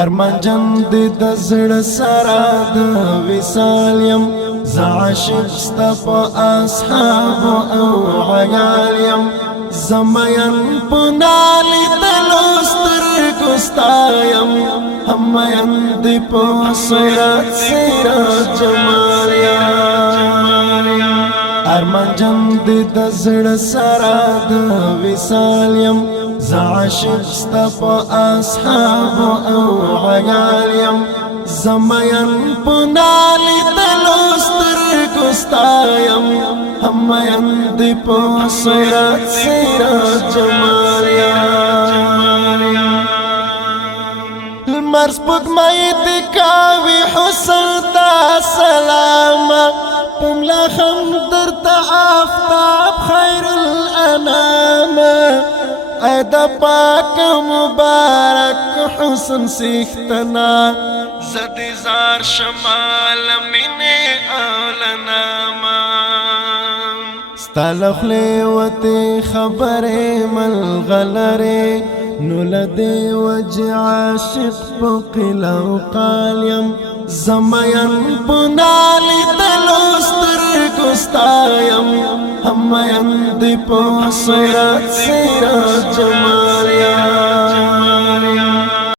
ارمان جند د زړه سره د وصال یم ز عاشق ستا په اصحاب او عیال یم زمین په نالیدلو سترګو ستا یم همین د په صورت سیرت جمال یم ارمان جند د زړه سره د وصال یم ز عاشق ستا په اصحاب او عیال یم زمین په نالیدلو سترګو ستا یم همین د په صورت سیرت جمال یم لمر سپوږمۍ د کوي حسن ته سلام پملا هم درته آفتاب خیر الانام اید پاک مبارک حسن سیختنا زدیزار شمال منی اولناما ستالخلی وتی خبر ملغلره نولدی وجه عاشق پقلو قالیم زمین پنالی دلو سترگو ستایم همین دی پو صورت سیرت جمال یم